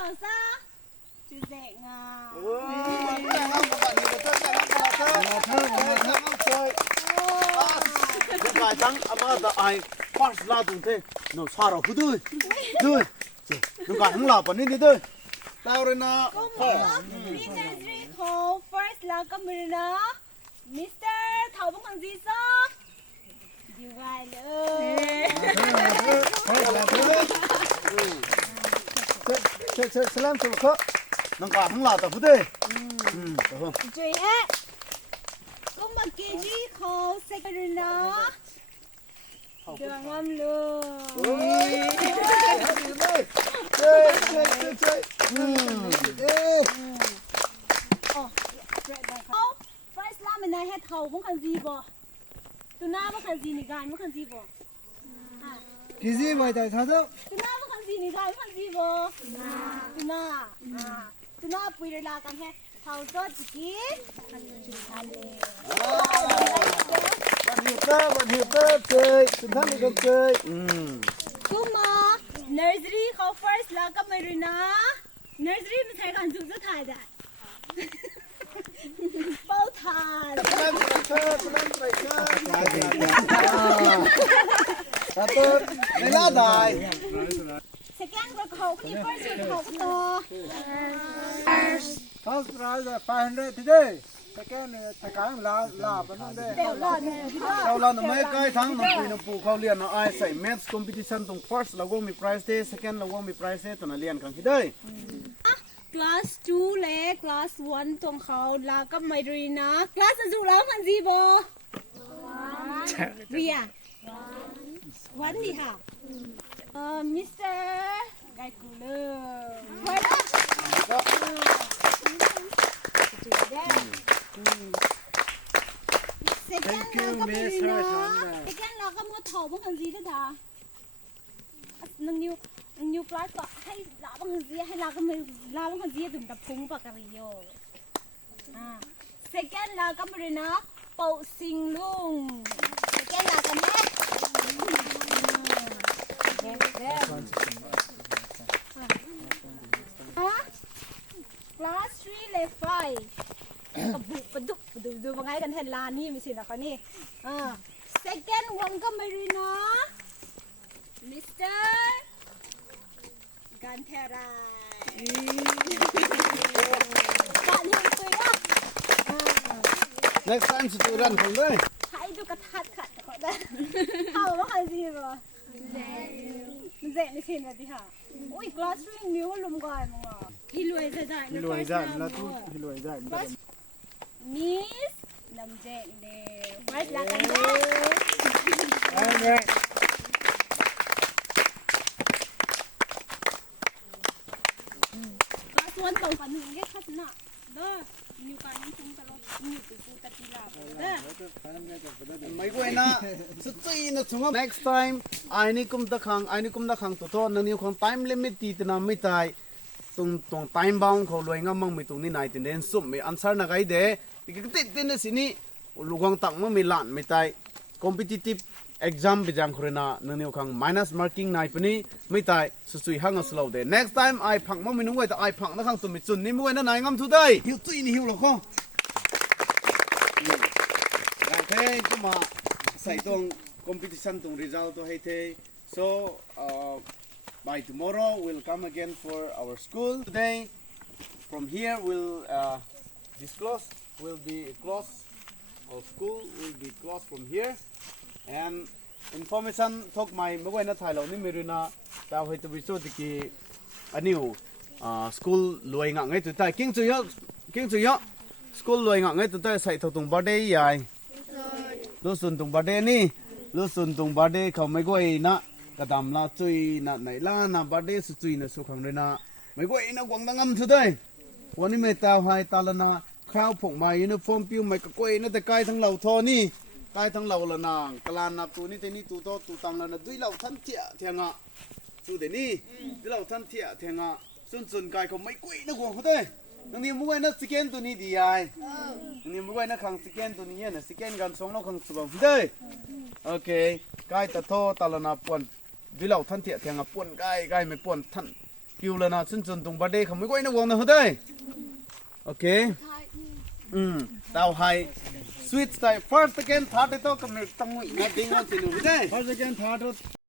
老师就这个โอ้ยยังเอาบ่นี่ก็ต้องยังเอาบ่ยังกายทั้งอามาตะไอฟาสลาตุเทโนซาราหุดุดุยังกายทั้งลาปนี่ดิตาวเรนะพ่อ นี่นายรีโค first แล้วก็มือนะมิสเตอร์เฒ่าบ่คันสิซออยู่ไว้เลยสลามสุขยังกายทั้งลาตะหุดุจุยเอ๊ะก็มาเกจีโคเซกันนะเดือดงามเลยโอ้ยเจ้first แล้วมันนายให้เฒ่าบ่คันสิบ่ตุนาบ่คันสินี่กันบ่คันสิบ่几时买在他这？ตุนาบ่คันสินี่กันบ่คันสิบ่ตุนาปุยลากันแค่เฒ่าโตจิกิคันสิคันเลยวันนี้เจ้ยสุนทรนี่ก็เจ้ยกุมา nursery เขา first แล้วก็ไม่รู้นะ nursery มันใช้กันจุดสุดท้ายได้เป้าทานไม่ละได้ second ก็เขาที่ first ก็ต่อ First prize 500 today. Second ตะการลาปนั่นเด้ เดี๋ยวรอเนี่ย เราละไม่ใกล้ทั้งน้องปู่เขาเรียนนะไอ้ใส่ maths competition ตรง first เราก็มี prize day second เราก็มี prize day ตอนเรียนครั้งที่ได้ class 2และ class 1ตรงเขาลาก็ไม่รู้นะ class 2แล้วมันสิบ่เรียวันนี้ค่ะมิสเตอร์ไกกูเลอร์ไว้ละThank you Miss Second เราก็มาถอดบางทีด้วยค่ะนังนิวคลาสก็ให้ลาบางทีให้ลาก็ไม่ลาบางทีถึงกับพุงปากกะริโยSecond เราก็มาเลยนะเป่าสิงลุง Second เรากันแม่Class 3 เลยไฟกระบุกประดุกดูว่าไงกันแทนลานี่ไม่สินะเขานี่second one ก็ไม่รู้นะมิสเตอร์กันเทราการเห็นตัวนะ next time สิตัวรันของเลย ให้ดูกระทัดขัดเขาได้เขาว่าใครสิบ่มันเจ๋งนี่สินะที่ค่ะอุ้ย class 3นิ้วลุมก่อนมึงอ่ะพี่รวยจะได้ ฮิลวยได้แล้วทุฮิลวยได้ Miss ลำเจ๋งเด้ไว้ลากันเด้ ก็ส่วนตรงกันหนึ่งแค่ขัดหน้าเด้อนิ้วการนิ้วคุ้มตลอดนิ้วปูตะกีฬาเด้อไม่กวยนะสุดใจนะสงบ next time ไอ้นี่กุมตะขังตัวนั่นนี่ของ time limit ตีตนาไม่ตายตรง time bound เขารวยงามมั่งไม่ตรงนี้นายตินเด่นสุ่มไม่ answer นะไงเด้ติดติดนะสินี่ลูกของตังมั่งไม่ล้านไม่ตาย competitive exam ไปจังคนน่ะนั่นนี่ของ minus marking นายปนี่ไม่ตายสุดๆห่างกัน slow เด้ next time ไอ้พังมั่งไม่นุ่งไว้แต่ไอ้พังนะขังตุ่มไม่จุนนี่ไม่ไว้นะนายงามทุกได้หิวตุ้ยนี่หิวหรอข้อโอเคก็มาใส่ตรง competition ตรง result ตัวให้เท so by tomorrow we'll come again for our school today from here we'll disclose will be close our school will be closed from here and information talk my เมื่อวันนั้นถ่ายเรานี่ไม่รู้นะแต่เอาให้ตัววิศวกรอันนี้school รวยงะไงตัวใต้กิ้งจุยะ school รวยงะไงตัวใต้ใส่ตรงบาร์เดย์ใหญ่รู้ส่วนตรงบาร์เดย์นี่รู้ส่วนตรงบาร์เดย์เขาไม่ก็ไอ้นะกระดำลาจุยนะไหนล่ะนะบาร์เดย์สุดจุยนะสุขังเลยนะไม่ก็ไอ้นะกวางดังงำทุกได้วันนี้ไม่ตาหายตาละนะข้าวผงมายูนิฟอร์มปิ้วไม่ก็ไอ้นะแต่กายทั้งเหล่าทอนี่กายทั้งเหล่าละนางกลานับตัวนี้แต่นี่ตัวโตตัวตังละนะด้วยเหล่าท่านเที่ยเทียงอ่ะสุดเดี๋ยวนี้ด้วยเหล่าท่านเที่ยเทียงอ่ะส่วนกายเขาไม่ก็ไอ้นะกวางเขาได้นั่นนี่มึงไว้นะสแกนตัวนี้ดีไอ้นี่มึงไว้นะขังสแกนตัวนี้เนี่ยสแกนกันสองน้องขังสุบังได้โอเคกายตะโตตะละนาปวนด้วยเหล่าท่านเที่ยเทียงอ่ะปวนกายไม่ปวนท่าน kiu la na chun chun tung birthday kham ko ina wong na hodai okay tao hai sweet style first again third to kam tang na ding on sinu hodai First again, third